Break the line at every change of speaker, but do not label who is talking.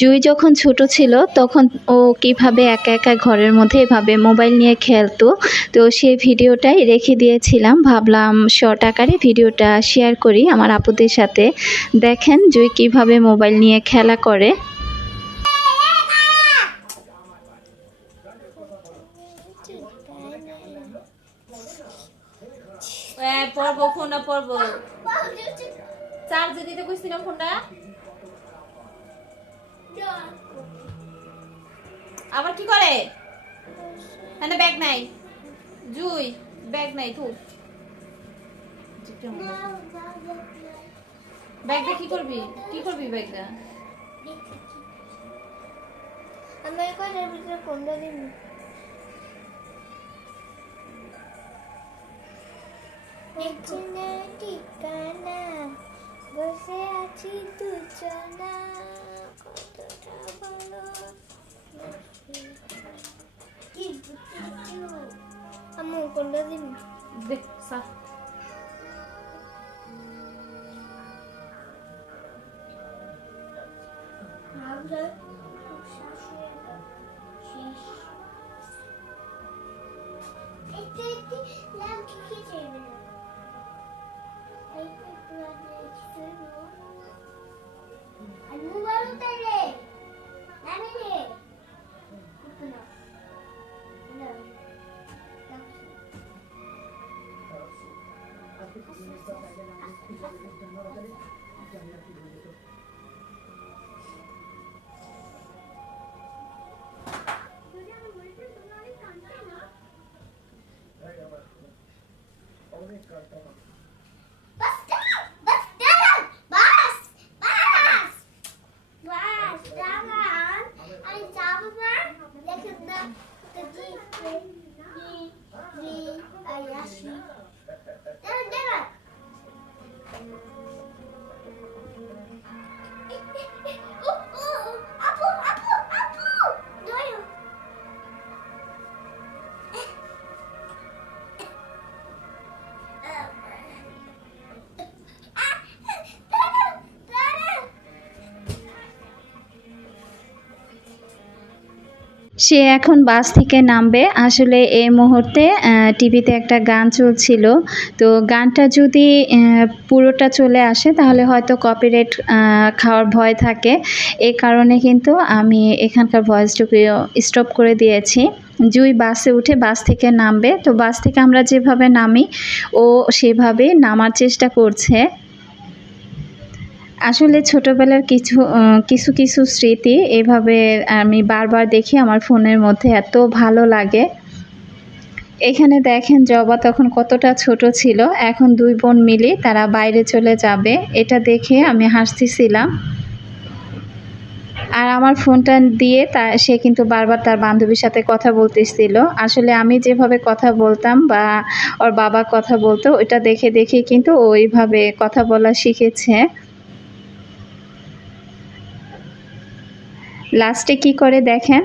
জুই যখন ছোট ছিল তখন ও কীভাবে একা একা ঘরের মধ্যে এভাবে মোবাইল নিয়ে খেলতো তো সেই ভিডিওটাই রেখে দিয়েছিলাম। ভাবলাম শর্ট আকারে ভিডিওটা শেয়ার করি আমার আপুদের সাথে। দেখেন জুই কীভাবে মোবাইল নিয়ে খেলা করে।
পড়ব ফোনটা পড়ব। চার্জে দিতে কইছি না ফোনটা। আবার কি করে? হ্যাঁ ব্যাগ নাই। জুই, ব্যাগ নাই তুই ব্যাগটা কি করবি? কি করবি ব্যাগটা?
আমি এখন এর ভিতরে কোনটা দিন না ঠিকানা বসে আছি দুজনা। কতটা ভালো। আমি কোনটা দিন
দেখ সা
একটু বাস বাস দাঁড়ান বাস বাস বাস
সে এখন বাস থেকে নামবে। আসলে এই মুহূর্তে টিভিতে একটা গান চলছিল। তো গানটা যদি পুরোটা চলে আসে, তাহলে হয়তো কপিরাইট খাওয়ার ভয় থাকে। এই কারণে কিন্তু আমি এখানকার ভয়েসটুকু স্টপ করে দিয়েছি। জুই বাসে উঠে বাস থেকে নামবে। তো বাস থেকে আমরা যেভাবে নামি, ও সেভাবে নামার চেষ্টা করছে। আসলে ছোটবেলার কিছু কিছু কিছু স্মৃতি এভাবে আমি বারবার দেখি, আমার ফোনের মধ্যে এত ভালো লাগে। এখানে দেখেন জবা তখন কতটা ছোট ছিল, এখন দুই বোন মিলে তারা বাইরে চলে যাবে, এটা দেখে আমি হাসতেছিলাম। আর আমার ফোনটা দিয়ে তা, সে কিন্তু বারবার তার বান্ধবীর সাথে কথা বলতেছিল। আসলে আমি যেভাবে কথা বলতাম বা ওর বাবা কথা বলতো, ওইটা দেখে দেখে কিন্তু ওইভাবে কথা বলা শিখেছে। লাস্টে কি করে দেখেন?